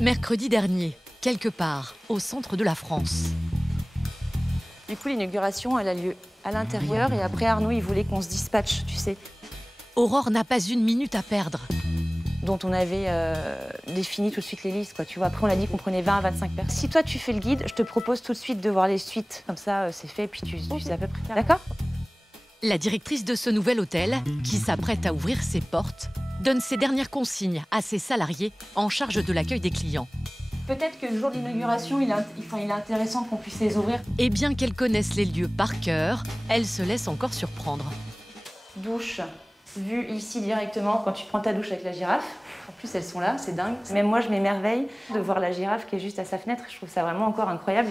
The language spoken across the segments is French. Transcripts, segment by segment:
Mercredi dernier, quelque part, au centre de la France. Du coup, l'inauguration, elle a lieu à l'intérieur et après, Arnaud, il voulait qu'on se dispatche, tu sais. Aurore n'a pas une minute à perdre. Dont on avait défini tout de suite les listes, quoi. Tu vois, après, on a dit qu'on prenait 20 à 25 personnes. Si toi, tu fais le guide, je te propose tout de suite de voir les suites. Comme ça, c'est fait, puis tu sais à peu près. D'accord? La directrice de ce nouvel hôtel, qui s'apprête à ouvrir ses portes, donne ses dernières consignes à ses salariés en charge de l'accueil des clients. Peut-être que le jour de l'inauguration, il est intéressant qu'on puisse les ouvrir. Et bien qu'elle connaisse les lieux par cœur, elle se laisse encore surprendre. Douche, vue ici directement quand tu prends ta douche avec la girafe. En plus, elles sont là, c'est dingue. Même moi, je m'émerveille de voir la girafe qui est juste à sa fenêtre. Je trouve ça vraiment encore incroyable.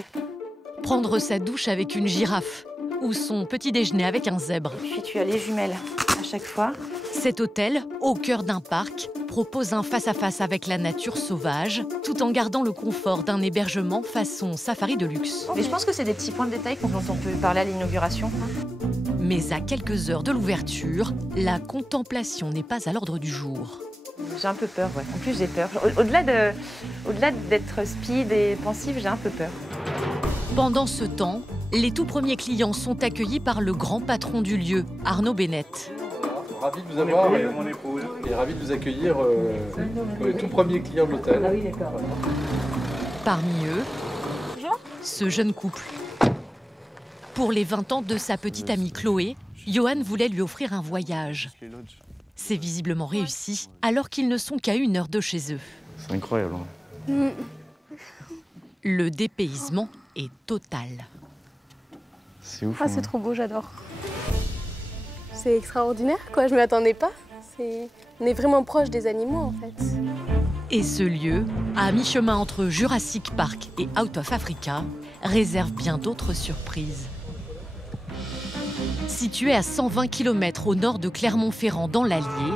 Prendre sa douche avec une girafe ou son petit déjeuner avec un zèbre. Puis tu as les jumelles à chaque fois. Cet hôtel, au cœur d'un parc, propose un face-à-face avec la nature sauvage, tout en gardant le confort d'un hébergement façon safari de luxe. Mais je pense que c'est des petits points de détail dont on peut parler à l'inauguration. Mais à quelques heures de l'ouverture, la contemplation n'est pas à l'ordre du jour. J'ai un peu peur, ouais. En plus, j'ai peur. Au-delà d'être speed et pensif, j'ai un peu peur. Pendant ce temps, les tout premiers clients sont accueillis par le grand patron du lieu, Arnaud Bennett. Ravi de vous avoir, mon épouse, et ravi de vous accueillir pour les tout premiers clients de l'hôtel. Ah oui, d'accord. Parmi eux, ce jeune couple. Pour les 20 ans de sa petite amie Chloé, Johan voulait lui offrir un voyage. C'est visiblement réussi, alors qu'ils ne sont qu'à 1 heure de chez eux. C'est incroyable. Hein. Le dépaysement est total. C'est ouf. Ah, c'est trop beau, j'adore. C'est extraordinaire, quoi. Je m'y attendais pas. On est vraiment proche des animaux, en fait. Et ce lieu, à mi-chemin entre Jurassic Park et Out of Africa, réserve bien d'autres surprises. Situé à 120 km au nord de Clermont-Ferrand dans l'Allier,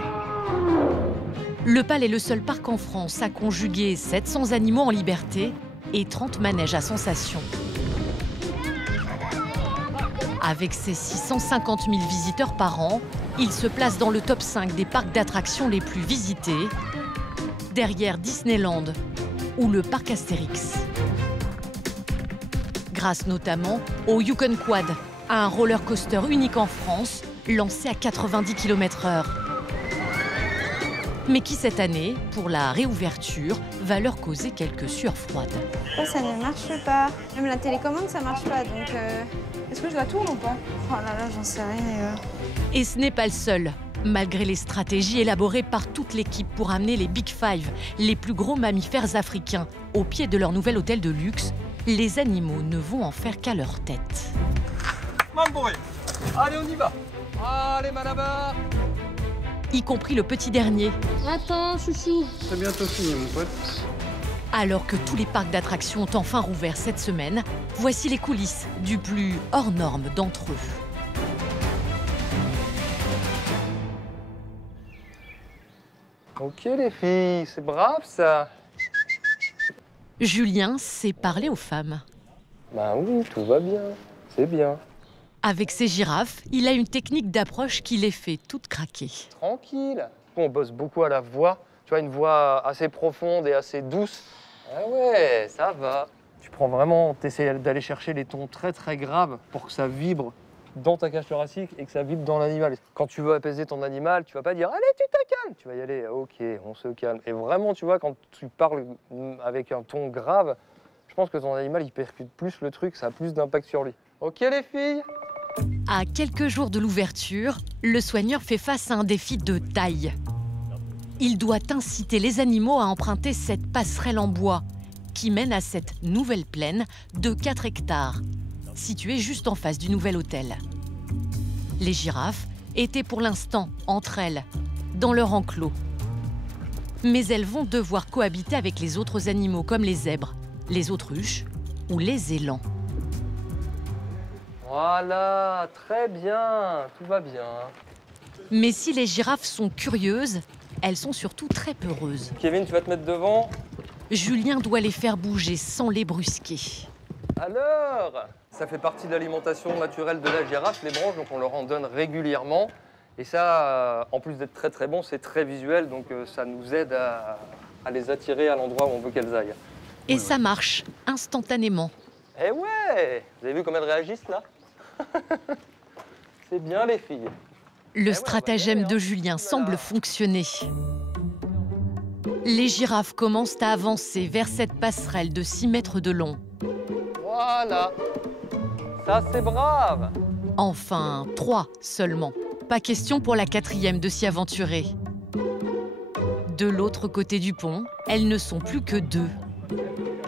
le Pal est le seul parc en France à conjuguer 700 animaux en liberté et 30 manèges à sensations. Avec ses 650 000 visiteurs par an, il se place dans le top 5 des parcs d'attractions les plus visités, derrière Disneyland ou le parc Astérix. Grâce notamment au Yukon Quad, un roller coaster unique en France, lancé à 90 km/h. Mais qui cette année, pour la réouverture, va leur causer quelques sueurs froides. Ça ne marche pas. Même la télécommande, ça marche pas. Donc, est-ce que je dois tourner ou pas? Oh là là, j'en sais rien. Et ce n'est pas le seul. Malgré les stratégies élaborées par toute l'équipe pour amener les Big Five, les plus gros mammifères africains, au pied de leur nouvel hôtel de luxe, les animaux ne vont en faire qu'à leur tête. Mambouré. Allez, on y va. Allez, Malabar. Y compris le petit dernier. Attends, chouchou. C'est bientôt fini, mon pote. Alors que tous les parcs d'attractions ont enfin rouvert cette semaine, voici les coulisses du plus hors norme d'entre eux. Ok les filles, c'est brave ça. Julien sait parler aux femmes. Bah oui, tout va bien, c'est bien. Avec ses girafes, il a une technique d'approche qui les fait toutes craquer. Tranquille. On bosse beaucoup à la voix, tu vois, une voix assez profonde et assez douce. Ah ouais, ça va. Tu prends vraiment, t'essaies d'aller chercher les tons très très graves pour que ça vibre dans ta cage thoracique et que ça vibre dans l'animal. Quand tu veux apaiser ton animal, tu vas pas dire « Allez, tu te calmes !» Tu vas y aller « Ok, on se calme ». Et vraiment, tu vois, quand tu parles avec un ton grave, je pense que ton animal, il percute plus le truc, ça a plus d'impact sur lui. Ok les filles? À quelques jours de l'ouverture, le soigneur fait face à un défi de taille. Il doit inciter les animaux à emprunter cette passerelle en bois qui mène à cette nouvelle plaine de 4 hectares, située juste en face du nouvel hôtel. Les girafes étaient pour l'instant entre elles, dans leur enclos. Mais elles vont devoir cohabiter avec les autres animaux comme les zèbres, les autruches ou les élans. Voilà, très bien, tout va bien. Mais si les girafes sont curieuses, elles sont surtout très peureuses. Kevin, tu vas te mettre devant? Julien doit les faire bouger sans les brusquer. Alors, ça fait partie de l'alimentation naturelle de la girafe, les branches, donc on leur en donne régulièrement. Et ça, en plus d'être très très bon, c'est très visuel, donc ça nous aide à les attirer à l'endroit où on veut qu'elles aillent. Et ça marche instantanément. Eh ouais! Vous avez vu comment elles réagissent là? C'est bien les filles. Le stratagème de Julien semble fonctionner. Les girafes commencent à avancer vers cette passerelle de 6 mètres de long. Voilà! Ça c'est brave! Enfin, 3 seulement. Pas question pour la 4e de s'y aventurer. De l'autre côté du pont, elles ne sont plus que 2.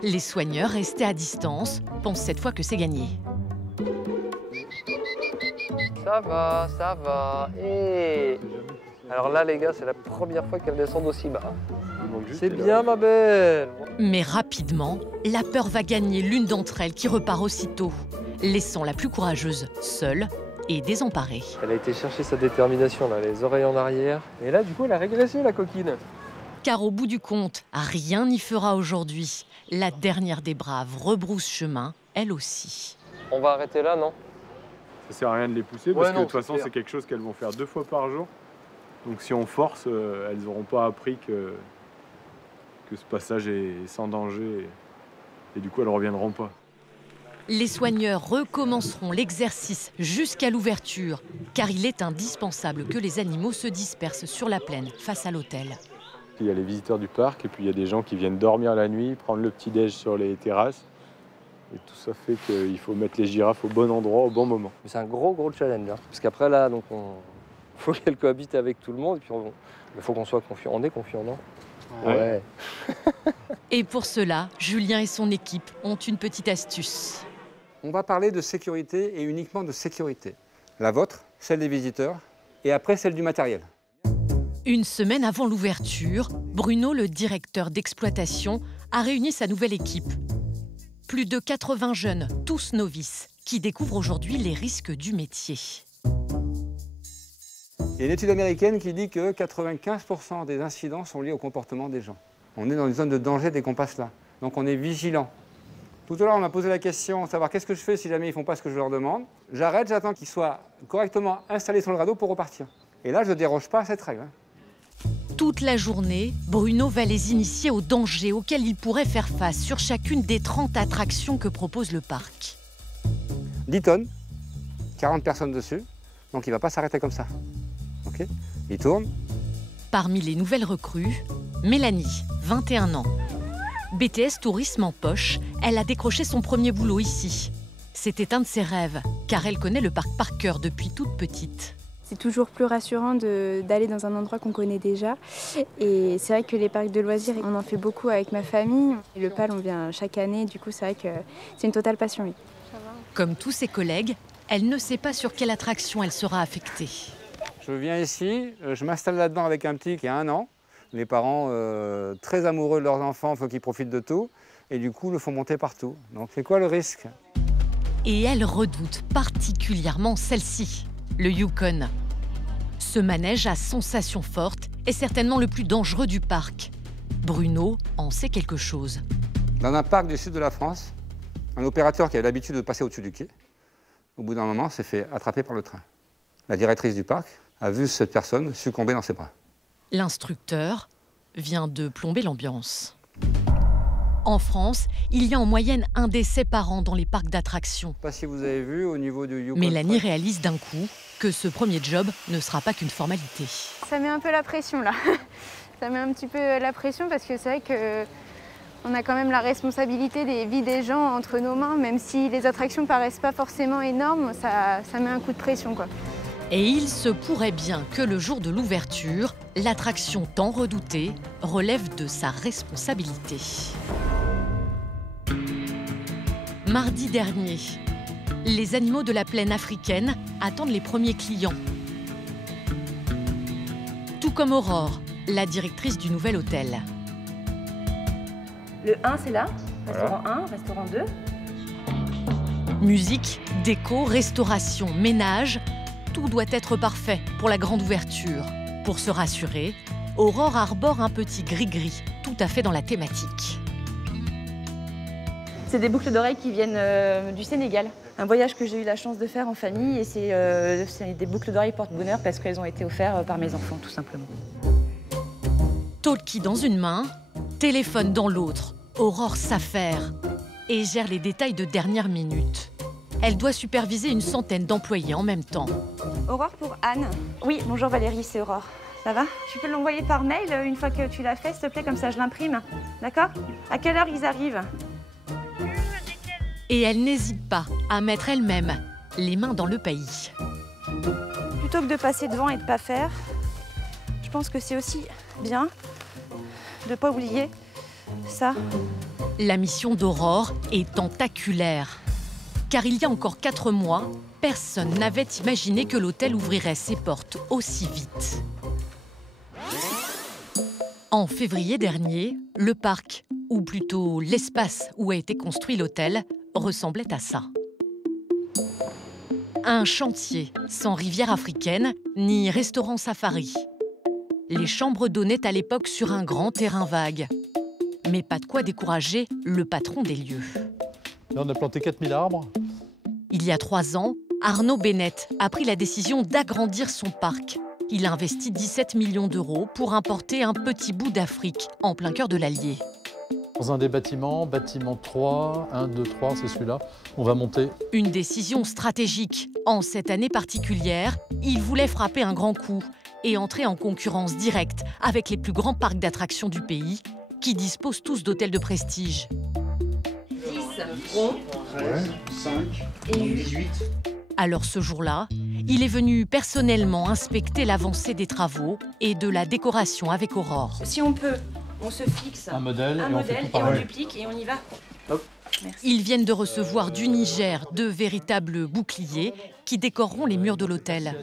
Les soigneurs, restés à distance, pensent cette fois que c'est gagné. Ça va, ça va. Et alors là, les gars, c'est la première fois qu'elles descendent aussi bas. C'est bien, ma belle. Mais rapidement, la peur va gagner l'une d'entre elles qui repart aussitôt, laissant la plus courageuse seule et désemparée. Elle a été chercher sa détermination, là, les oreilles en arrière. Et là, du coup, elle a régressé, la coquine. Car au bout du compte, rien n'y fera aujourd'hui. La dernière des braves rebrousse chemin, elle aussi. On va arrêter là, non? Ça sert à rien de les pousser parce que de toute façon, c'est quelque chose qu'elles vont faire 2 fois par jour. Donc si on force, elles n'auront pas appris que ce passage est sans danger et du coup, elles ne reviendront pas. Les soigneurs recommenceront l'exercice jusqu'à l'ouverture, car il est indispensable que les animaux se dispersent sur la plaine face à l'hôtel. Il y a les visiteurs du parc et puis il y a des gens qui viennent dormir la nuit, prendre le petit-déj sur les terrasses. Et tout ça fait qu'il faut mettre les girafes au bon endroit, au bon moment. C'est un gros challenge, hein. Parce qu'après là, donc faut qu'elles cohabitent avec tout le monde et puis il faut qu'on soit confiant. On est confiant, non? Ouais. Et pour cela, Julien et son équipe ont une petite astuce. On va parler de sécurité et uniquement de sécurité. La vôtre, celle des visiteurs et après celle du matériel. Une semaine avant l'ouverture, Bruno, le directeur d'exploitation, a réuni sa nouvelle équipe. Plus de 80 jeunes, tous novices, qui découvrent aujourd'hui les risques du métier. Il y a une étude américaine qui dit que 95% des incidents sont liés au comportement des gens. On est dans une zone de danger dès qu'on passe là. Donc on est vigilant. Tout à l'heure, on m'a posé la question, savoir qu'est-ce que je fais si jamais ils ne font pas ce que je leur demande. J'arrête, j'attends qu'ils soient correctement installés sur le radeau pour repartir. Et là, je ne déroge pas à cette règle. Toute la journée, Bruno va les initier aux dangers auxquels ils pourraient faire face sur chacune des 30 attractions que propose le parc. 10 tonnes, 40 personnes dessus, donc il ne va pas s'arrêter comme ça. Okay, il tourne. Parmi les nouvelles recrues, Mélanie, 21 ans. BTS Tourisme en poche, elle a décroché son premier boulot ici. C'était un de ses rêves, car elle connaît le parc par cœur depuis toute petite. C'est toujours plus rassurant d'aller dans un endroit qu'on connaît déjà. Et c'est vrai que les parcs de loisirs, on en fait beaucoup avec ma famille. Et le PAL, on vient chaque année, du coup c'est vrai que c'est une totale passion. Oui. Comme tous ses collègues, elle ne sait pas sur quelle attraction elle sera affectée. Je viens ici, je m'installe là-dedans avec un petit qui a 1 an. Les parents, très amoureux de leurs enfants, il faut qu'ils profitent de tout. Et du coup, le font monter partout. Donc c'est quoi le risque? Et elle redoute particulièrement celle-ci, le Yukon. Ce manège à sensations fortes est certainement le plus dangereux du parc. Bruno en sait quelque chose. Dans un parc du sud de la France, un opérateur qui avait l'habitude de passer au-dessus du quai, au bout d'un moment, s'est fait attraper par le train. La directrice du parc a vu cette personne succomber dans ses bras. L'instructeur vient de plomber l'ambiance. En France, il y a en moyenne un décès par an dans les parcs d'attractions. Je ne sais pas si vous avez vu au niveau du Yukon. Mélanie réalise d'un coup que ce premier job ne sera pas qu'une formalité. Ça met un peu la pression là. Ça met un petit peu la pression parce que c'est vrai qu'on a quand même la responsabilité des vies des gens entre nos mains. Même si les attractions paraissent pas forcément énormes, ça met un coup de pression, quoi. Et il se pourrait bien que le jour de l'ouverture, l'attraction tant redoutée relève de sa responsabilité. Mardi dernier, les animaux de la plaine africaine attendent les premiers clients. Tout comme Aurore, la directrice du nouvel hôtel. Le 1, c'est là. Restaurant 1, restaurant 2. Musique, déco, restauration, ménage, tout doit être parfait pour la grande ouverture. Pour se rassurer, Aurore arbore un petit gris-gris, tout à fait dans la thématique. C'est des boucles d'oreilles qui viennent du Sénégal. Un voyage que j'ai eu la chance de faire en famille et c'est des boucles d'oreilles porte-bonheur parce qu'elles ont été offertes par mes enfants, tout simplement. Talkie dans une main, téléphone dans l'autre, Aurore s'affaire et gère les détails de dernière minute. Elle doit superviser une centaine d'employés en même temps. Aurore pour Anne. Oui, bonjour Valérie, c'est Aurore. Ça va? Tu peux l'envoyer par mail une fois que tu l'as fait, s'il te plaît, comme ça je l'imprime. D'accord? À quelle heure ils arrivent? Et elle n'hésite pas à mettre elle-même les mains dans le pays. Plutôt que de passer devant et de ne pas faire, je pense que c'est aussi bien de ne pas oublier ça. La mission d'Aurore est tentaculaire. Car il y a encore 4 mois, personne n'avait imaginé que l'hôtel ouvrirait ses portes aussi vite. En février dernier, le parc, ou plutôt l'espace où a été construit l'hôtel, ressemblait à ça. Un chantier sans rivière africaine ni restaurant safari. Les chambres donnaient à l'époque sur un grand terrain vague. Mais pas de quoi décourager le patron des lieux. Là, on a planté 4000 arbres. Il y a 3 ans, Arnaud Bennett a pris la décision d'agrandir son parc. Il a investi 17 millions d'euros pour importer un petit bout d'Afrique en plein cœur de l'Allier. Dans un des bâtiments, bâtiment 3, 1, 2, 3, c'est celui-là, on va monter. Une décision stratégique. En cette année particulière, il voulait frapper un grand coup et entrer en concurrence directe avec les plus grands parcs d'attractions du pays, qui disposent tous d'hôtels de prestige. 10 ronds, 5 et 18. Alors ce jour-là, il est venu personnellement inspecter l'avancée des travaux et de la décoration avec Aurore. Si on peut, on se fixe Un modèle, et on duplique et on y va. Hop. Merci. Ils viennent de recevoir du Niger 2 véritables boucliers qui décoreront les murs de l'hôtel.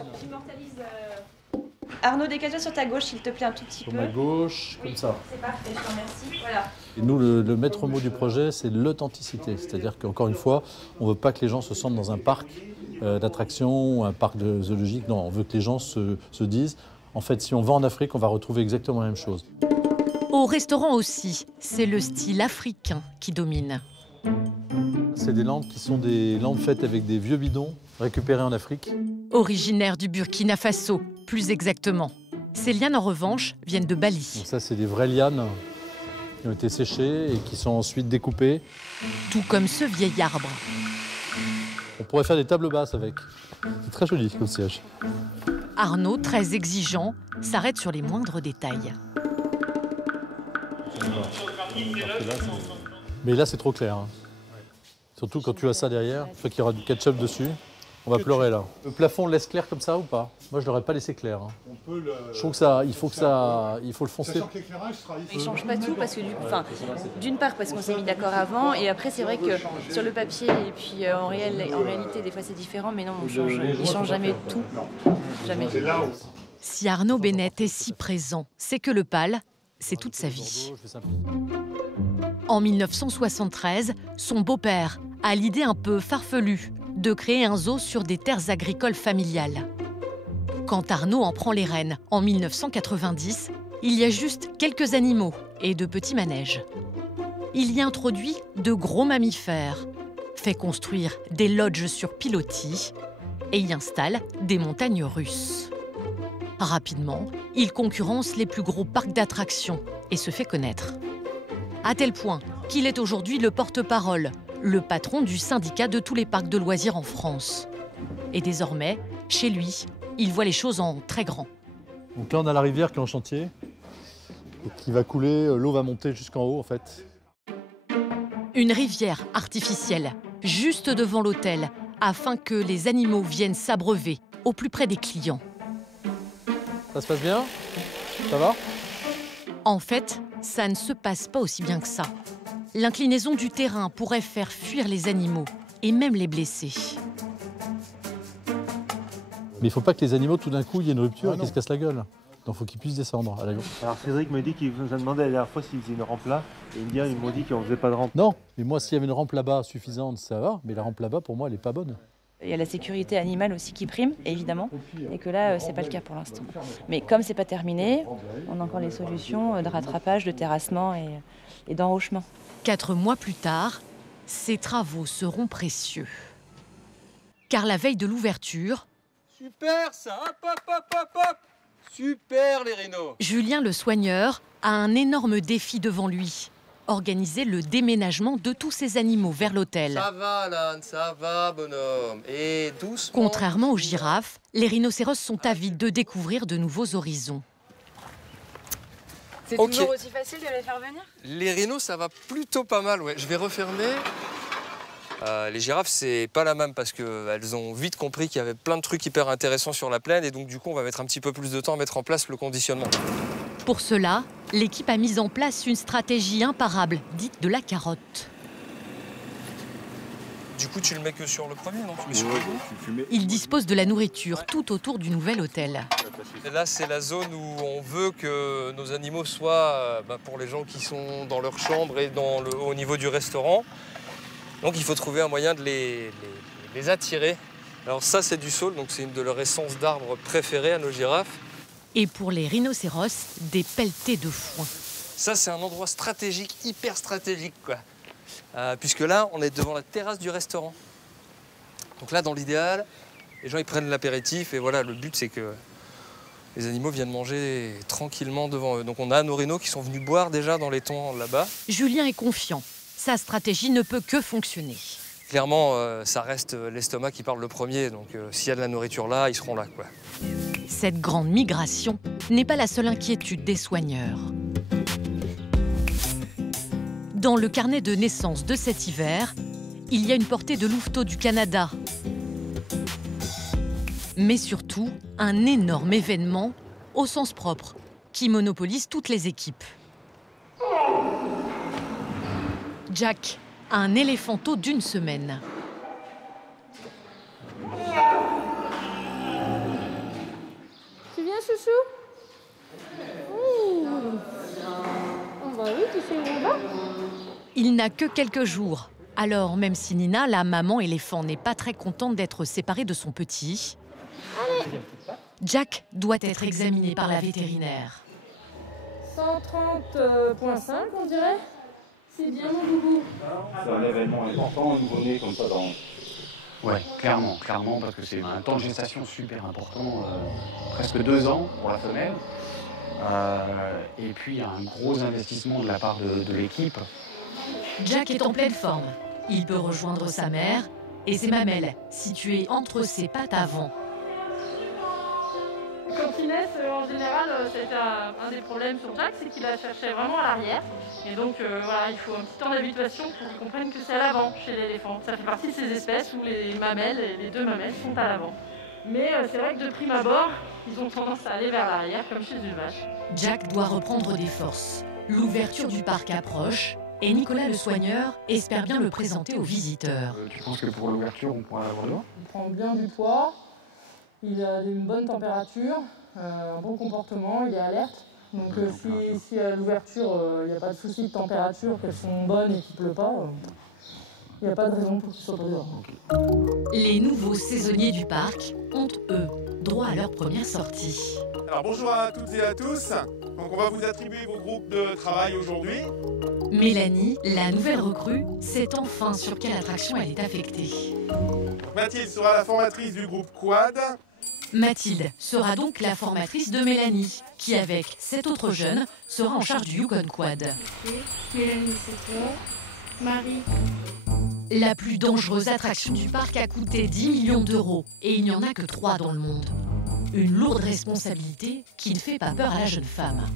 Arnaud, décale-toi sur ta gauche, s'il te plaît, un tout petit peu. Sur ma gauche, comme ça. C'est parfait, je te remercie. Voilà. Et nous, le maître mot du projet, c'est l'authenticité. C'est-à-dire qu'encore une fois, on ne veut pas que les gens se sentent dans un parc d'attractions, un parc zoologique. Non, on veut que les gens se disent, en fait, si on va en Afrique, on va retrouver exactement la même chose. Au restaurant aussi, c'est le style africain qui domine. C'est des lampes qui sont des lampes faites avec des vieux bidons récupérés en Afrique. Originaire du Burkina Faso, plus exactement. Ces lianes, en revanche, viennent de Bali. Donc ça, c'est des vraies lianes qui ont été séchées et qui sont ensuite découpées. Tout comme ce vieil arbre. On pourrait faire des tables basses avec. C'est très joli comme siège. Arnaud, très exigeant, s'arrête sur les moindres détails. Mais là, c'est trop clair. Hein. Surtout quand tu as ça derrière, une fois qu'il y aura du ketchup dessus, on va pleurer là. Le plafond, on le laisse clair comme ça ou pas? Moi, je l'aurais pas laissé clair. Hein. Je trouve que ça, il faut le foncer. Il change pas tout parce que d'une part parce qu'on s'est mis d'accord avant et après c'est vrai que sur le papier et puis en réalité des fois c'est différent, mais non, il change jamais tout, jamais. Si Arnaud Bennett est si présent, c'est que le PAL, c'est toute sa vie. En 1973, son beau-père a l'idée un peu farfelue de créer un zoo sur des terres agricoles familiales. Quand Arnaud en prend les rênes en 1990, il y a juste quelques animaux et de petits manèges. Il y introduit de gros mammifères, fait construire des lodges sur pilotis et y installe des montagnes russes. Rapidement, il concurrence les plus gros parcs d'attractions et se fait connaître. À tel point qu'il est aujourd'hui le porte-parole, le patron du syndicat de tous les parcs de loisirs en France. Et désormais, chez lui, il voit les choses en très grand. Donc là, on a la rivière qui est en chantier, et qui va couler, l'eau va monter jusqu'en haut en fait. Une rivière artificielle, juste devant l'hôtel, afin que les animaux viennent s'abreuver au plus près des clients. Ça se passe bien? Ça va? En fait, ça ne se passe pas aussi bien que ça. L'inclinaison du terrain pourrait faire fuir les animaux et même les blesser. Mais il ne faut pas que les animaux, tout d'un coup, il y ait une rupture et qu'ils se cassent la gueule. Donc il faut qu'ils puissent descendre à la gauche. Alors Cédric me dit qu'il nous a demandé la dernière fois s'il faisait une rampe là. Et ils m'ont dit qu'on ne faisait pas de rampe. Non, mais moi, s'il y avait une rampe là-bas suffisante, ça va. Mais la rampe là-bas, pour moi, elle n'est pas bonne. Il y a la sécurité animale aussi qui prime, évidemment, et que là, c'est pas le cas pour l'instant. Mais comme c'est pas terminé, on a encore les solutions de rattrapage, de terrassement et d'enrochement. 4 mois plus tard, ces travaux seront précieux. Car la veille de l'ouverture, super ça, hop, hop, hop, hop, hop. Super les rhinos. Julien le soigneur a un énorme défi devant lui. Organiser le déménagement de tous ces animaux vers l'hôtel. Ça va, Alan, ça va, bonhomme. Et doucement. Contrairement aux girafes, les rhinocéros sont avides de découvrir de nouveaux horizons. C'est toujours aussi facile de les faire venir? Les rhinos, ça va plutôt pas mal, ouais. Je vais refermer. Les girafes, c'est pas la même parce qu'elles ont vite compris qu'il y avait plein de trucs hyper intéressants sur la plaine et donc du coup, on va mettre un petit peu plus de temps à mettre en place le conditionnement. Pour cela, l'équipe a mis en place une stratégie imparable, dite de la carotte. Du coup, tu le mets que sur le premier, non? Tu mets sur le deux. Il dispose de la nourriture tout autour du nouvel hôtel. Et là, c'est la zone où on veut que nos animaux soient pour les gens qui sont dans leur chambre et au niveau du restaurant. Donc il faut trouver un moyen de les attirer. Alors ça, c'est du saule, donc c'est une de leurs essences d'arbres préférées à nos girafes. Et pour les rhinocéros, des pelletés de foin. Ça, c'est un endroit stratégique, hyper stratégique, quoi. Puisque là, on est devant la terrasse du restaurant. Donc là, dans l'idéal, les gens ils prennent l'apéritif et voilà, le but c'est que les animaux viennent manger tranquillement devant eux. Donc on a nos rhinos qui sont venus boire déjà dans l'étang là-bas. Julien est confiant. Sa stratégie ne peut que fonctionner. Clairement, ça reste l'estomac qui parle le premier. Donc s'il y a de la nourriture là, ils seront là, quoi. Cette grande migration n'est pas la seule inquiétude des soigneurs. Dans le carnet de naissance de cet hiver, il y a une portée de louveteaux du Canada. Mais surtout, un énorme événement, au sens propre, qui monopolise toutes les équipes. Jack, un éléphanteau d'une semaine. Tu viens, chouchou? Oui. Oh bah oui, tu sais où on va? Il n'a que quelques jours. Alors, même si Nina, la maman éléphant, n'est pas très contente d'être séparée de son petit, Jack doit être examiné par la vétérinaire. 130,5 on dirait. C'est bien mon boubou. C'est un événement important, un nouveau-né comme ça dans... Ouais, clairement, parce que c'est un temps de gestation super important, presque 2 ans pour la femelle. Et puis il y a un gros investissement de la part de l'équipe. Jack est en pleine forme. Il peut rejoindre sa mère et ses mamelles, situées entre ses pattes avant. Quand il naît, en général, c'était un des problèmes sur Jack, c'est qu'il la cherchait vraiment à l'arrière. Et donc voilà, il faut un petit temps d'habituation pour qu'il comprenne que c'est à l'avant chez l'éléphant. Ça fait partie de ces espèces où les mamelles, les 2 mamelles, sont à l'avant. Mais c'est vrai que de prime abord, ils ont tendance à aller vers l'arrière, comme chez une vache. Jack doit reprendre des forces. L'ouverture du parc approche et Nicolas le soigneur espère bien le présenter aux visiteurs. Tu penses que pour l'ouverture, on pourra l'avoir dehors? Il prend bien du poids, il a une bonne température, un bon comportement, il est alerte. Donc si à l'ouverture, il n'y a pas de souci de température, qu'elles sont bonnes et qu'il ne pleut pas, il n'y a pas de raison pour qu'il soit pas dehors. Les nouveaux saisonniers du parc ont, eux, droit à leur première sortie. Alors bonjour à toutes et à tous. Donc on va vous attribuer vos groupes de travail aujourd'hui. Mélanie, la nouvelle recrue, sait enfin sur quelle attraction elle est affectée. Mathilde sera la formatrice du groupe Quad. Mathilde sera donc la formatrice de Mélanie, qui avec 7 autres jeunes sera en charge du Yukon Quad. Mélanie, c'est toi. Marie. La plus dangereuse attraction du parc a coûté 10 millions d'euros et il n'y en a que 3 dans le monde. Une lourde responsabilité qui ne fait pas peur à la jeune femme.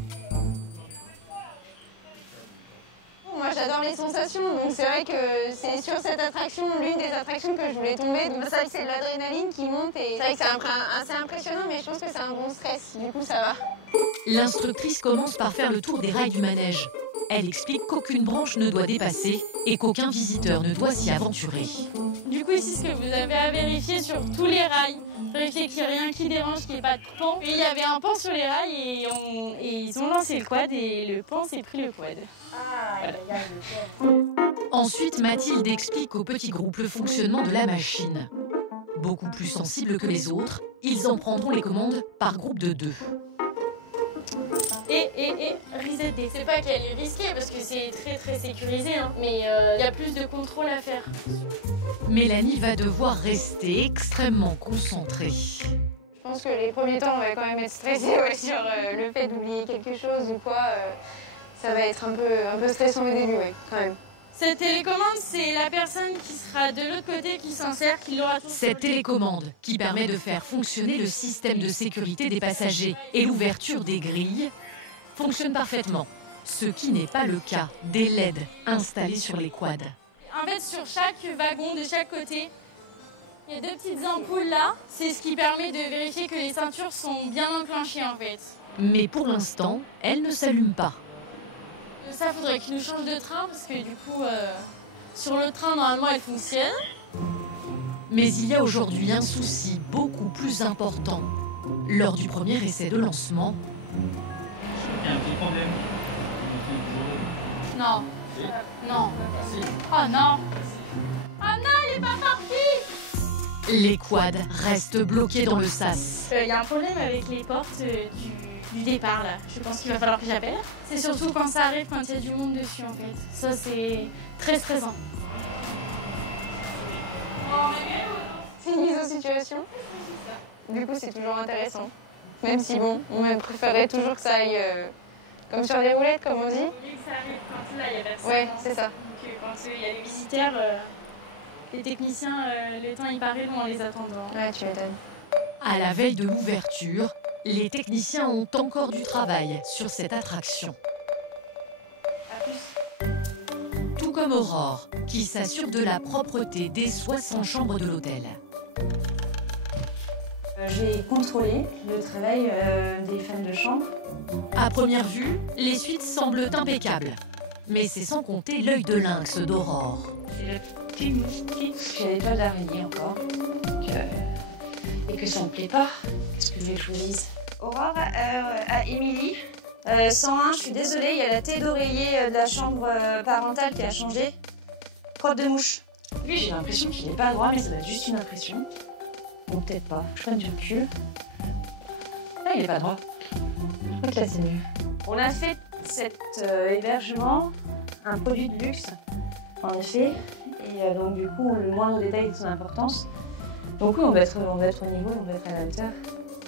Moi j'adore les sensations, donc c'est vrai que c'est sur cette attraction, l'une des attractions que je voulais tomber. Donc c'est vrai que c'est de l'adrénaline qui monte et c'est vrai que c'est assez impressionnant, mais je pense que c'est un bon stress, du coup ça va. L'instructrice commence par faire le tour des rails du manège. Elle explique qu'aucune branche ne doit dépasser et qu'aucun visiteur ne doit s'y aventurer. Du coup ici ce que vous avez à vérifier sur tous les rails, vérifier qu'il n'y a rien qui dérange, qu'il n'y ait pas de pan. Puis il y avait un pan sur les rails et ils ont lancé le quad et le pan s'est pris le quad. Voilà. Ensuite, Mathilde explique au petit groupe le fonctionnement de la machine. Beaucoup plus sensibles que les autres, ils en prendront les commandes par groupe de 2. Et resetter. C'est pas qu'elle est risquée parce que c'est très sécurisé, hein, mais il y a plus de contrôle à faire. Mélanie va devoir rester extrêmement concentrée. Je pense que les premiers temps, on va quand même être stressé sur le fait d'oublier quelque chose ou quoi. Ça va être un peu stressant au début, ouais, quand même. Cette télécommande, c'est la personne qui sera de l'autre côté qui s'en sert, qui l'aura tout. Cette télécommande qui permet de faire fonctionner le système de sécurité des passagers et l'ouverture des grilles fonctionne parfaitement. Ce qui n'est pas le cas des LED installés sur les quads. En fait, sur chaque wagon, de chaque côté, il y a 2 petites ampoules là. C'est ce qui permet de vérifier que les ceintures sont bien enclenchées en fait. Mais pour l'instant, elles ne s'allument pas. Ça, faudrait qu'ils nous changent de train parce que du coup, sur le train, normalement, elle fonctionne. Mais il y a aujourd'hui un souci beaucoup plus important. Lors du premier essai de lancement, Il y a un petit problème. Non. Non. Oh non. Oh non, elle est pas partie. les quads restent bloqués dans le sas. Il y a un problème avec les portes du départ là. Je pense qu'il va falloir que j'appelle. C'est surtout quand ça arrive, quand il y a du monde dessus en fait. Ça c'est très stressant. C'est une mise en situation. Du coup c'est toujours intéressant. Même si bon, on préférerait toujours que ça aille comme sur des roulettes comme on dit. Et que ça arrive quand là il y a personne. Ouais, c'est ça. Donc quand il y a les visiteurs, les techniciens, le temps il paraît long en les attendant. Ouais, tu m'étonnes. À la veille de l'ouverture, les techniciens ont encore du travail sur cette attraction. Tout comme Aurore, qui s'assure de la propreté des 60 chambres de l'hôtel. Je vais contrôler le travail des femmes de chambre. À première vue, les suites semblent impeccables. Mais c'est sans compter l'œil de lynx d'Aurore. C'est le petit moustique. J'avais pas d'araignée encore. Et que ça me plaît pas. Qu'est-ce que je vais que je vous dise? Aurore, à Émilie. 101, je suis désolée, il y a la tête d'oreiller de la chambre parentale qui a changé. Crotte de mouche. Lui, j'ai l'impression qu'il n'est pas droit, mais ça doit être juste une impression. Bon, peut-être pas. Je prends du recul. Ah, il est pas droit. Je crois que là, c'est mieux. On a fait cet hébergement un produit de luxe, en effet. Et donc, du coup, le moindre détail de son importance. Donc oui, on va être au niveau, on va être à la hauteur.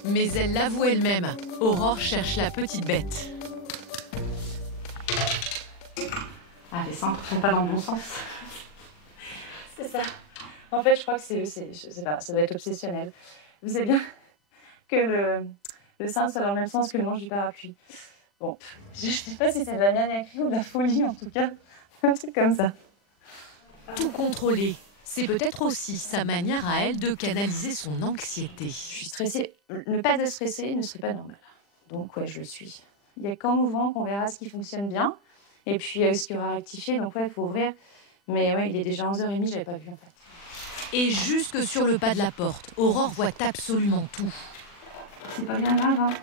Mais elle l'avoue elle-même, Aurore cherche la petite bête. Ah, les seins ne sont pas dans le bon sens. C'est ça. En fait, je crois que je sais pas, ça va être obsessionnel. Vous savez bien que le sein soit dans le même sens que le manche du parapluie. Bon, je sais pas si c'est de la maniaquerie ou de la folie, en tout cas. Un truc comme ça. Tout contrôler, c'est peut-être aussi sa manière à elle de canaliser son anxiété. Je suis stressée. Ne pas de stresser ne serait pas normal. Donc ouais, je le suis. Il n'y a qu'en ouvrant qu'on verra ce qui fonctionne bien. Et puis ce qui aura rectifié. Donc ouais, il faut ouvrir. Mais ouais, il est déjà 11h30, j'avais pas vu en fait. Et jusque sur le pas de la porte, Aurore voit absolument tout. C'est pas bien grave, hein.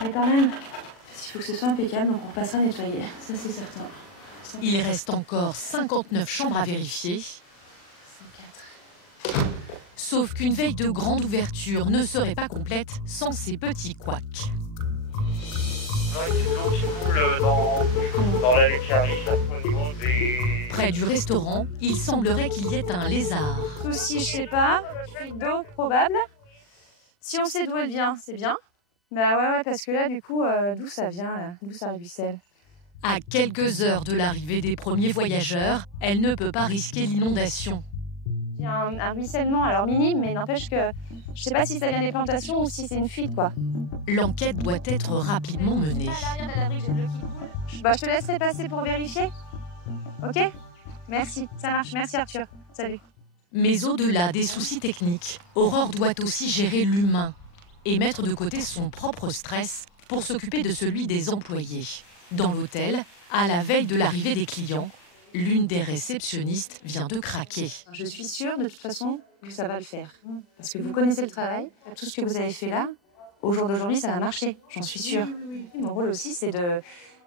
Mais quand même, il faut que ce soit impeccable, donc on passera à nettoyer. Ça, c'est certain. Il reste encore 59 chambres à vérifier. 104. Sauf qu'une veille de grande ouverture ne serait pas complète sans ces petits couacs. Dans la laitière, au niveau des... Près du restaurant, il semblerait qu'il y ait un lézard. Souci, je sais pas. Fuite d'eau, probable. Si on sait d'où elle vient, c'est bien. Bah ouais, parce que là, du coup, d'où ça vient, là? D'où ça ruisselle? À quelques heures de l'arrivée des premiers voyageurs, elle ne peut pas risquer l'inondation. Il y a un ruissellement, alors minime, mais n'empêche que je sais pas si ça vient des plantations ou si c'est une fuite, quoi. L'enquête doit être rapidement menée. Bah, je te laisserai passer pour vérifier. Ok? Merci, ça marche. Merci Arthur. Salut. Mais au-delà des soucis techniques, Aurore doit aussi gérer l'humain et mettre de côté son propre stress pour s'occuper de celui des employés. Dans l'hôtel, à la veille de l'arrivée des clients, l'une des réceptionnistes vient de craquer. Je suis sûre de toute façon que ça va le faire. Parce que vous connaissez le travail, tout ce que vous avez fait là, au jour d'aujourd'hui, ça va marcher, j'en suis sûre. Mon rôle aussi, c'est de,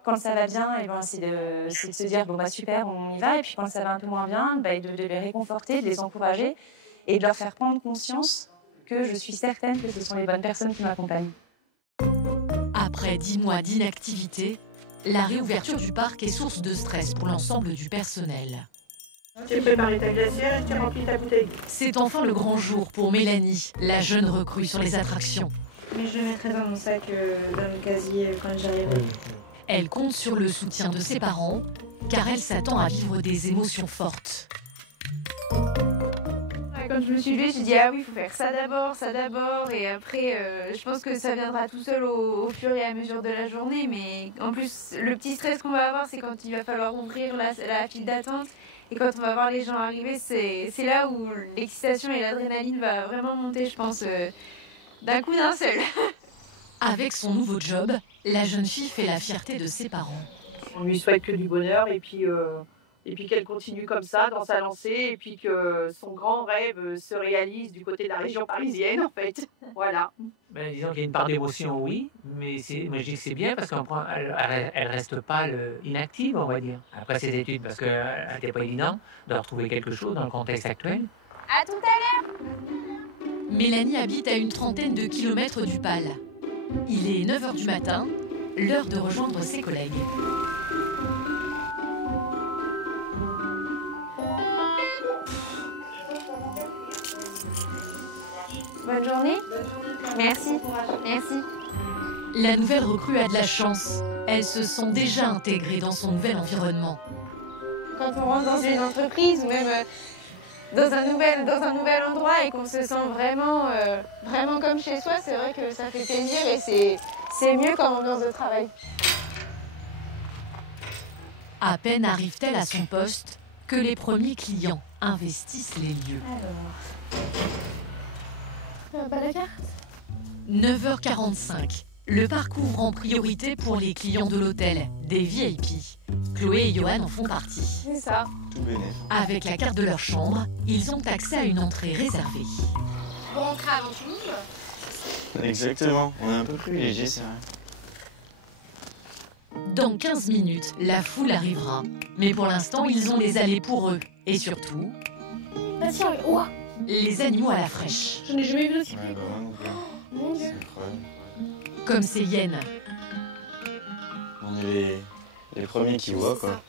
quand ça va bien, et ben, c'est de se dire, bon bah super, on y va, et puis quand ça va un peu moins bien, bah, de les réconforter, de les encourager, et de leur faire prendre conscience que je suis certaine que ce sont les bonnes personnes qui m'accompagnent. Après 10 mois d'inactivité, la réouverture du parc est source de stress pour l'ensemble du personnel. Tu as préparé ta glacière et tu as rempli ta bouteille. C'est enfin le grand jour pour Mélanie, la jeune recrue sur les attractions. Mais je le mettrai dans mon sac, dans le casier quand j'arriverai. Elle compte sur le soutien de ses parents, car elle s'attend à vivre des émotions fortes. Quand je me suis levée, j'ai dit ah oui, il faut faire ça d'abord, et après, je pense que ça viendra tout seul au fur et à mesure de la journée. Mais en plus, le petit stress qu'on va avoir, c'est quand il va falloir ouvrir la file d'attente. Et quand on va voir les gens arriver, c'est là où l'excitation et l'adrénaline va vraiment monter, je pense, d'un coup d'un seul. Avec son nouveau job, la jeune fille fait la fierté de ses parents. On lui souhaite que du bonheur et puis qu'elle continue comme ça dans sa lancée et puis que son grand rêve se réalise du côté de la région parisienne en fait. Voilà. Ben, disons qu'il y a une part d'émotion, oui, mais je dis que c'est bien parce qu'elle reste pas inactive, on va dire, après ses études, parce qu'elle n'était pas évident de retrouver quelque chose dans le contexte actuel. À tout à l'heure. Mélanie habite à une trentaine de kilomètres du PAL. Il est 9h du matin, l'heure de rejoindre ses collègues. Bonne journée. Merci. Merci. La nouvelle recrue a de la chance. Elle se sent déjà intégrée dans son nouvel environnement. Quand on rentre dans une entreprise ou même dans un nouvel endroit et qu'on se sent vraiment comme chez soi, c'est vrai que ça fait plaisir et c'est mieux comme ambiance de travail. À peine arrive-t-elle à son poste que les premiers clients investissent les lieux. Alors, pas la carte ? 9h45. Le parc ouvre en priorité pour les clients de l'hôtel, des VIP. Chloé et Johan en font partie. C'est ça. Tout bénef. Avec la carte de leur chambre, ils ont accès à une entrée réservée. Bon, entrée avant tout le monde. Exactement. On est un peu plus léger, c'est vrai. Dans 15 minutes, la foule arrivera. Mais pour l'instant, ils ont les allées pour eux. Et surtout, Ah tiens, oh, les animaux à la fraîche. j'en ai jamais vu aussi. Ouais, bah moi non plus. Mon Dieu. C'est incroyable. Comme ces hyènes. On est les premiers qui voient, quoi.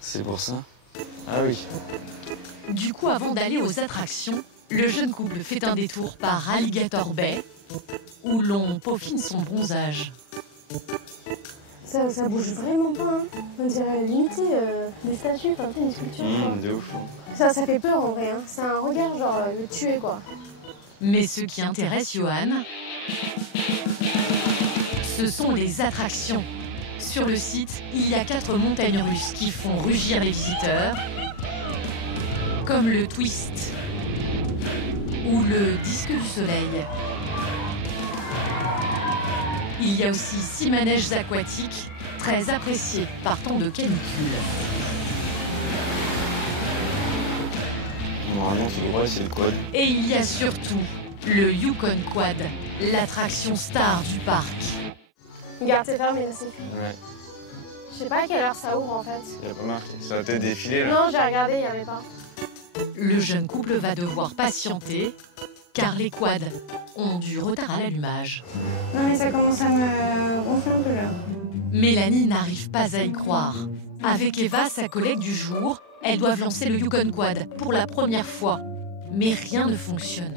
C'est pour ça. Ah oui. Du coup, avant d'aller aux attractions, le jeune couple fait un détour par Alligator Bay, où l'on peaufine son bronzage. Ça bouge vraiment pas, hein. On dirait limité des statues, enfin des sculptures. quoi. De ouf. Ça fait peur en vrai, hein. C'est un regard genre le tuer quoi. Mais ce qui intéresse Johan, ce sont les attractions. Sur le site, il y a 4 montagnes russes qui font rugir les visiteurs, comme le Twist ou le Disque du Soleil. Il y a aussi 6 manèges aquatiques, très appréciés par temps de canicule. Normalement, c'est gros, c'est le quad. Et il y a surtout le Yukon Quad, l'attraction star du parc. Regarde, c'est fermé là, c'est Ouais. Je sais pas à quelle heure ça ouvre en fait. Il a pas marqué. Ça a peut-être défilé là. Non, j'ai regardé, il n'y avait pas. Le jeune couple va devoir patienter, car les quads ont du retard à l'allumage. Non mais ça commence à me gonfler un peu là. Mélanie n'arrive pas à y croire. Avec Eva, sa collègue du jour, elles doivent lancer le Yukon Quad pour la première fois. Mais rien ne fonctionne.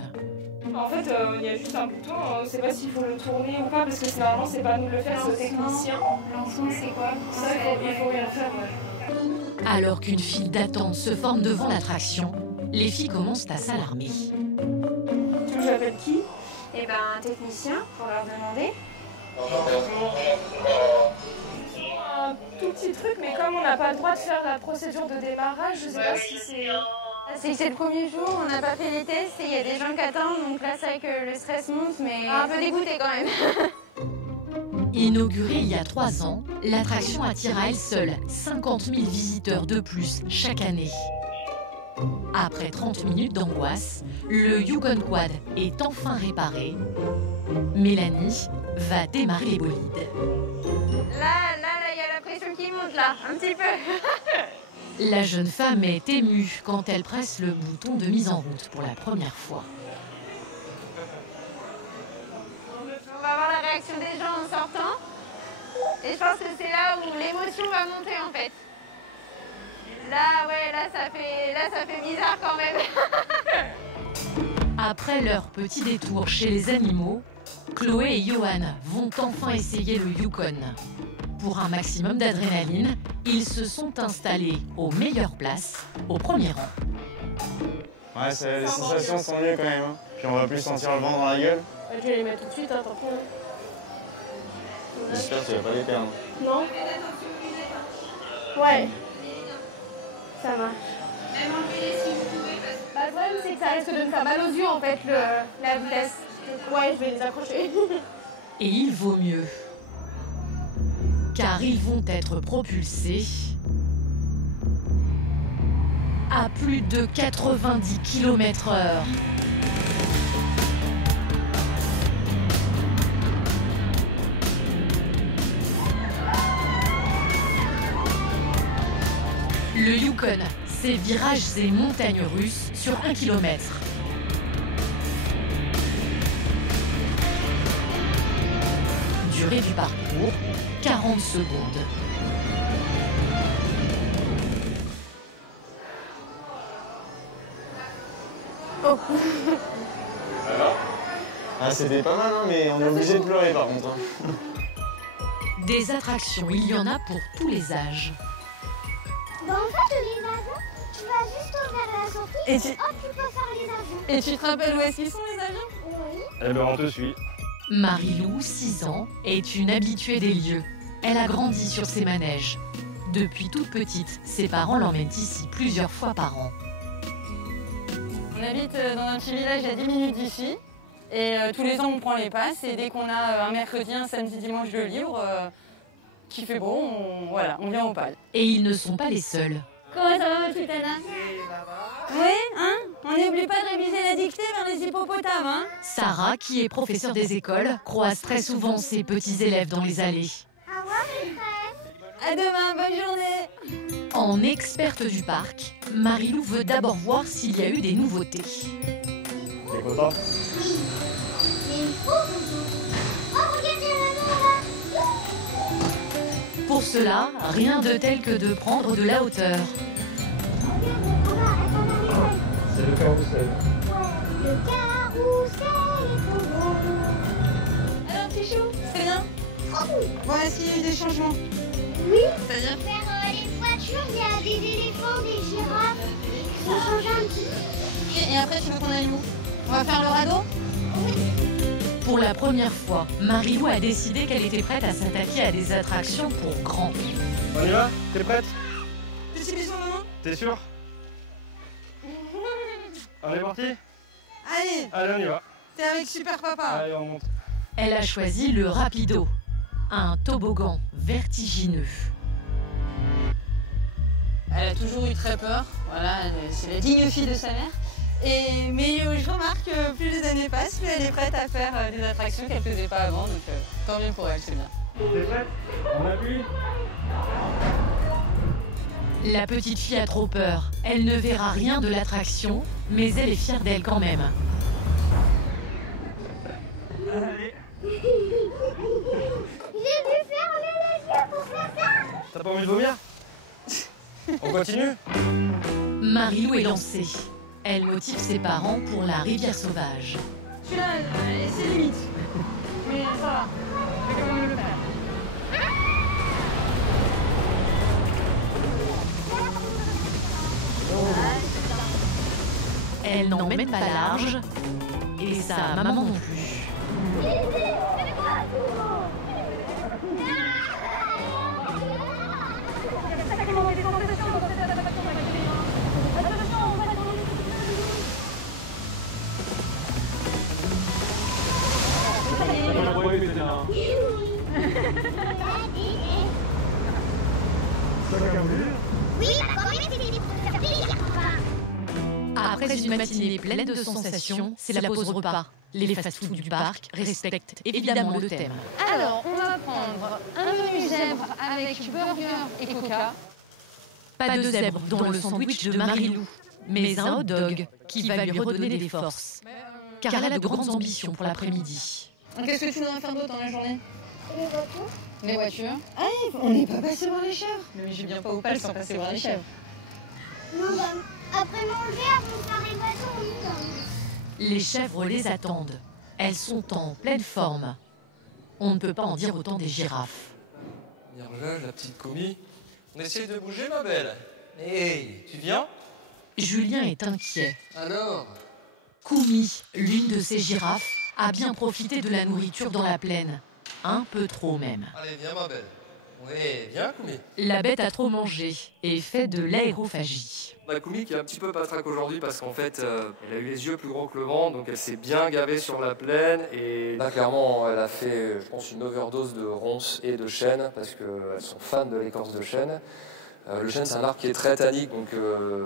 En fait, il y a juste un bouton, on ne sait pas s'il faut le tourner ou pas, parce que normalement, c'est pas à nous de le faire, c'est au technicien. Lancement, c'est quoi? Ça, il faut rien faire. Ouais. Alors qu'une file d'attente se forme devant l'attraction, les filles commencent à s'alarmer. Tu veux que j'appelle qui? Eh ben, un technicien, pour leur demander. Un tout petit truc, mais comme on n'a pas le droit de faire la procédure de démarrage, je sais pas si c'est... C'est que c'est le premier jour, on n'a pas fait les tests et il y a des gens qui attendent, donc là c'est vrai que le stress monte, mais un peu dégoûté quand même. Inaugurée il y a 3 ans, l'attraction attire à elle seule 50 000 visiteurs de plus chaque année. Après 30 minutes d'angoisse, le Yukon Quad est enfin réparé. Mélanie va démarrer les bolides. Là, il y a la pression qui monte là, un petit peu. La jeune femme est émue quand elle presse le bouton de mise en route pour la première fois. On va voir la réaction des gens en sortant. Et je pense que c'est là où l'émotion va monter en fait. Là, ouais, là, ça fait bizarre quand même. Après leur petit détour chez les animaux, Chloé et Johan vont enfin essayer le Yukon. Pour un maximum d'adrénaline, ils se sont installés aux meilleures places, au premier rang. Ouais, les sensations sont mieux quand même. Hein. Puis on va plus sentir le vent dans la gueule. Tu vas les mettre tout de suite, hein, tant pis. J'espère que tu vas pas les perdre. Non? Ouais. Ça marche. Bah, le problème, c'est que ça risque de me faire mal aux yeux, en fait, la vitesse. Donc, ouais, je vais les accrocher. Et il vaut mieux. Car ils vont être propulsés à plus de 90 km/h. Le Yukon, c'est virages et montagnes russes sur 1 km. Durée du parcours, 40 secondes. Oh. Alors? Ah, c'était pas mal, hein, mais on est obligé de pleurer par contre. Hein. Des attractions, il y en a pour tous les âges. Bah en fait, les avions, tu vas juste vers la sortie et hop, tu peux faire les avions. Et tu te rappelles où est-ce qu'ils sont les avions? Oui. Eh ben, on te suit. Marie-Lou, 6 ans, est une habituée des lieux. Elle a grandi sur ces manèges. Depuis toute petite, ses parents l'emmènent ici plusieurs fois par an. On habite dans un petit village à 10 minutes d'ici. Et tous les ans, on prend les passes. Et dès qu'on a un mercredi, un samedi, dimanche de libre, qu'il fait beau, on vient au PAL. Et ils ne sont pas les seuls. Comment ça va, votre petite Anna? Oui, hein? On n'oublie pas de réviser la dictée vers les hippopotames, hein? Sarah, qui est professeure des écoles, croise très souvent ses petits élèves dans les allées. Au revoir, maîtresse. À demain, bonne journée. En experte du parc, Marie-Lou veut d'abord voir s'il y a eu des nouveautés. T'es content? Pour cela, rien de tel que de prendre de la hauteur. C'est le carrousel. Le carrousel est trop beau. Alors, petit chou, c'est bien? Bon, est-ce qu'il y a eu des changements? Oui. C'est-à-dire? Vers les voitures, il y a des éléphants, des girafes. Ça change un petit peu. Et après, tu veux qu'on aille où? On va faire le radeau? Pour la première fois, Marie-Lou a décidé qu'elle était prête à s'attaquer à des attractions pour grands. On y va? T'es prête? Petit bisou, maman? T'es sûr? On est parti? Allez! Allez, on y va. T'es avec Super Papa. Allez, on monte. Elle a choisi le Rapido, un toboggan vertigineux. Elle a toujours eu très peur. Voilà, c'est la digne fille de sa mère. Mais je remarque que plus les années passent, plus elle est prête à faire des attractions qu'elle ne faisait pas avant. Donc tant mieux pour elle, c'est bien. T'es prête? On appuie? La petite fille a trop peur. Elle ne verra rien de l'attraction, mais elle est fière d'elle quand même. Allez. J'ai dû fermer les yeux pour faire ça. T'as pas envie de vomir? On continue? Marie-Lou est lancée. Elle motive ses parents pour la rivière sauvage. Celui-là, c'est limite. Mais ça va. Je vais quand même le faire. Elle n'emmène pas large, et sa maman non plus. Oui, quand même, c'était pour faire plaisir, papa. Après une matinée pleine de sensations, c'est la pause repas. Les fast-foods du parc respectent évidemment le thème. Alors, on va prendre un menu zèbre avec burger et coca. Pas de zèbre dans le sandwich de Marie-Lou, mais un hot dog qui va lui redonner des forces. Car elle a de grandes ambitions pour l'après-midi. Qu'est-ce que tu voudrais faire d'autre dans la journée? Les voitures. Les voitures. Ah, on n'est pas passé voir les chèvres. Mais je viens pas au PAL sans passer voir les chèvres. Non, bah, après manger, avant de faire les boissons, oui. Les chèvres les attendent. Elles sont en pleine forme. On ne peut pas en dire autant des girafes. Mirgage, la petite commis. On essaye de bouger, ma belle. Hé, tu viens? Julien est inquiet. Alors? Koumi, l'une de ces girafes, a bien profité de la nourriture dans la plaine. Un peu trop même. Allez, viens, ma belle. Oui, viens, Koumi. La bête a trop mangé et fait de l'aérophagie. La Koumi qui est un petit peu patraque aujourd'hui parce qu'en fait, elle a eu les yeux plus gros que le ventre, donc elle s'est bien gavée sur la plaine. Et là, clairement, elle a fait, je pense, une overdose de ronces et de chêne parce qu'elles sont fans de l'écorce de chêne. Le chêne, c'est un arbre qui est très tannique, donc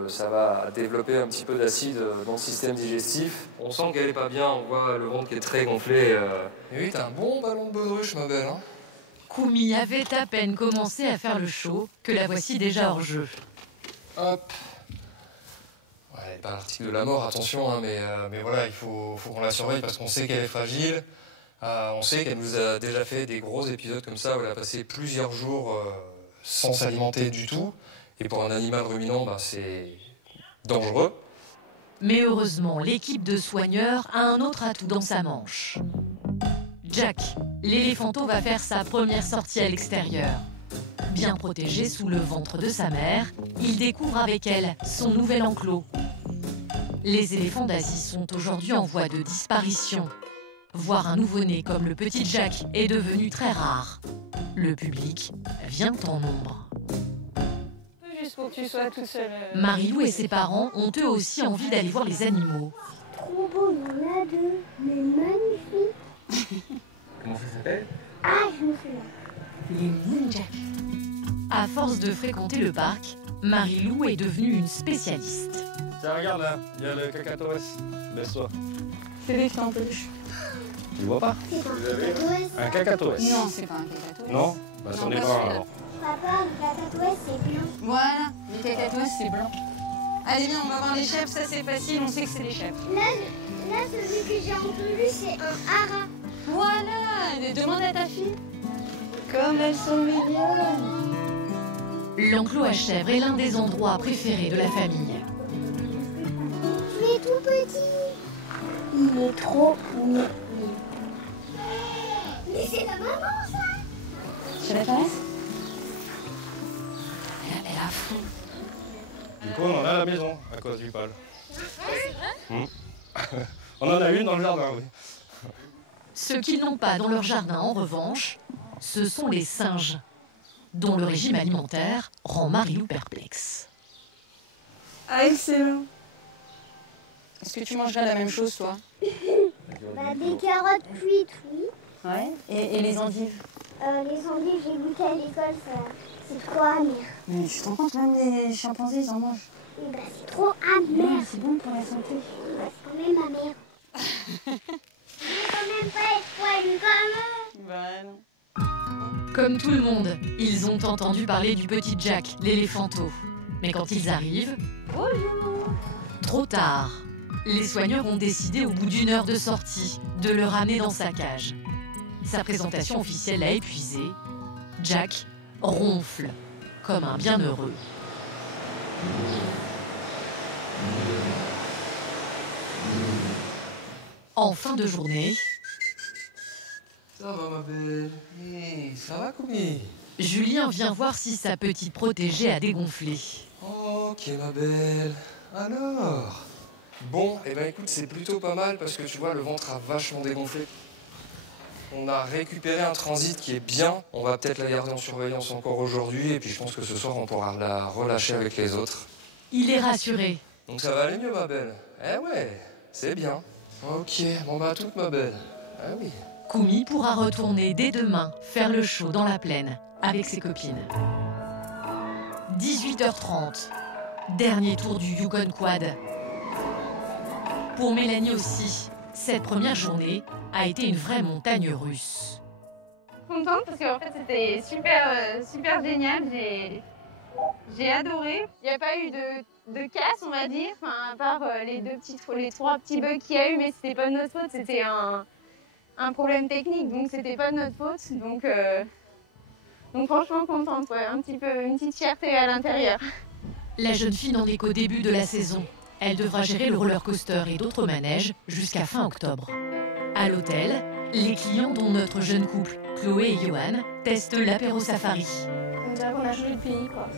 ça va développer un petit peu d'acide dans le système digestif. On sent qu'elle est pas bien, on voit le ventre qui est très gonflé. Et oui, t'as un bon ballon de baudruche, ma belle. Hein. Koumi avait à peine commencé à faire le show que la voici déjà hors jeu. Hop. Ouais, elle n'est pas à l'article de la mort, attention, hein, mais voilà, il faut qu'on la surveille parce qu'on sait qu'elle est fragile. On sait qu'elle nous a déjà fait des gros épisodes comme ça où elle a passé plusieurs jours sans s'alimenter du tout. Et pour un animal ruminant, bah, c'est dangereux. Mais heureusement, l'équipe de soigneurs a un autre atout dans sa manche. Jack, l'éléphanto va faire sa première sortie à l'extérieur. Bien protégé sous le ventre de sa mère, il découvre avec elle son nouvel enclos. Les éléphants d'Asie sont aujourd'hui en voie de disparition. Voir un nouveau-né comme le petit Jack est devenu très rare. Le public vient en nombre. Juste pour que tu sois toute seule. Marie-Lou et ses parents ont eux aussi envie d'aller voir les animaux. Trop beau, il y en a deux, mais magnifique. Comment ça s'appelle? Ah, je me souviens. Les ninjas. À force de fréquenter le parc, Marie-Lou est devenue une spécialiste. Tiens, regarde là, il y a le cacatoès. Laisse-toi. C'est des en peluche. Tu le vois pas? Un cacatoès. Non, c'est pas un cacatoès. Non? Bah, c'en est pas un alors. Papa, le cacatoès, c'est blanc. Voilà, les cacatoès, c'est blanc. Allez, viens, on va voir les chèvres, ça c'est facile, on sait que c'est les chèvres. Là, celui que j'ai en peluche, c'est un hara. Voilà, demande à ta fille. Comme elles sont mignonnes. L'enclos à chèvres est l'un des endroits préférés de la famille. Tu es tout petit. Il est trop mignon. Mais c'est la maman, ça. Tu la connais? Elle a fond. Du coup, on en a à la maison à cause du pâle. C'est vrai? On en a une dans le jardin, oui. Ceux qui n'ont pas dans leur jardin, en revanche, ce sont les singes, dont le régime alimentaire rend Marie-Lou perplexe. Ah, excellent. Est-ce que tu mangerais la même chose, toi? Bah, des carottes cuites, oui. Ouais. Et les endives? Les endives, j'ai goûté à l'école, c'est trop amer. Mais tu te rends compte, même les chimpanzés, ils en mangent. Et bah, c'est trop amer. C'est bon pour la santé. Bah, c'est quand même amer. Je vais quand même pas être poilu comme eux. Bah non. Comme tout le monde, ils ont entendu parler du petit Jack, l'éléphanto. Mais quand ils arrivent... Bonjour. Trop tard. Les soigneurs ont décidé au bout d'une heure de sortie de le ramener dans sa cage. Sa présentation officielle a épuisé. Jack ronfle comme un bienheureux. En fin de journée... Ça va, ma belle. Hey, ça va, Koumi? Julien vient voir si sa petite protégée a dégonflé. Ok, ma belle. Alors? Bon, eh ben écoute, c'est plutôt pas mal parce que tu vois, le ventre a vachement dégonflé. On a récupéré un transit qui est bien. On va peut-être la garder en surveillance encore aujourd'hui et puis je pense que ce soir, on pourra la relâcher avec les autres. Il est rassuré. Donc ça va aller mieux, ma belle. Eh ouais, c'est bien. Ok, bon bah à toute, ma belle. Ah oui. Koumi pourra retourner dès demain faire le show dans la plaine avec ses copines. 18h30, dernier tour du Yukon Quad. Pour Mélanie aussi, cette première journée a été une vraie montagne russe. Contente parce qu'en fait c'était super génial, j'ai adoré. Il n'y a pas eu de casse, on va dire, enfin, à part les trois petits bugs qu'il y a eu, mais c'était pas de notre faute, c'était un problème technique, donc c'était pas de notre faute. Donc franchement contente, ouais, une petite fierté à l'intérieur. La jeune fille n'en est qu'au début de la saison. Elle devra gérer le roller coaster et d'autres manèges jusqu'à fin octobre. À l'hôtel, les clients dont notre jeune couple, Chloé et Johan, testent l'apéro safari. On dirait qu'on a changé de pays, quoi.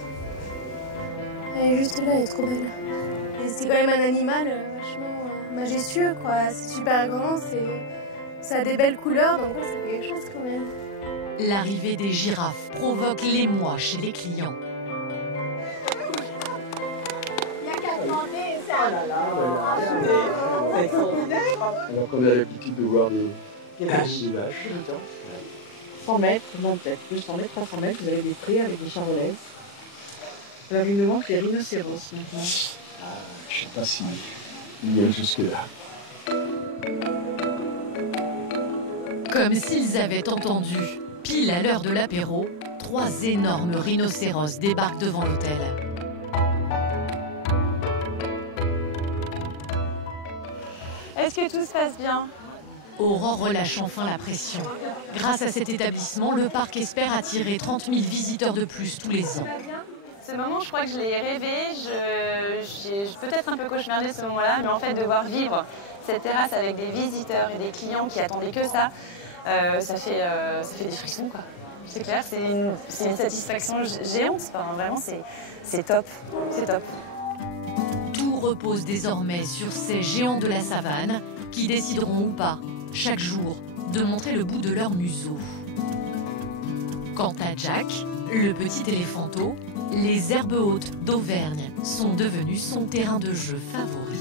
Elle est juste là, elle est trop belle. Et c'est quand même un animal vachement majestueux, quoi. C'est super grand, ça a des belles couleurs, donc ça fait quelque chose quand même. L'arrivée des girafes provoque l'émoi chez les clients. Il y a qu'à demander, ça. C'est extraordinaire. Alors qu'on a l'habitude de voir des vaches. 100 mètres, non peut-être plus 100 mètres, 300 mètres, vous avez des prés avec des charolaises. Alors il nous manque les rhinocéros maintenant. Je ne sais pas si il y a jusque-là. Comme s'ils avaient entendu, pile à l'heure de l'apéro, 3 énormes rhinocéros débarquent devant l'hôtel. Est-ce que tout se passe bien? Aurore relâche enfin la pression. Grâce à cet établissement, le parc espère attirer 30 000 visiteurs de plus tous les ans. Ce moment, je crois que je l'ai rêvé. J'ai peut-être un peu cauchemardé ce moment-là, mais en fait, de voir vivre cette terrasse avec des visiteurs et des clients qui attendaient que ça, ça fait des frissons, quoi. C'est clair, c'est une satisfaction géante. Enfin, vraiment, c'est top. C'est top. Tout repose désormais sur ces géants de la savane qui décideront ou pas, chaque jour, de montrer le bout de leur museau. Quant à Jack, le petit éléphanteau, les herbes hautes d'Auvergne sont devenues son terrain de jeu favori.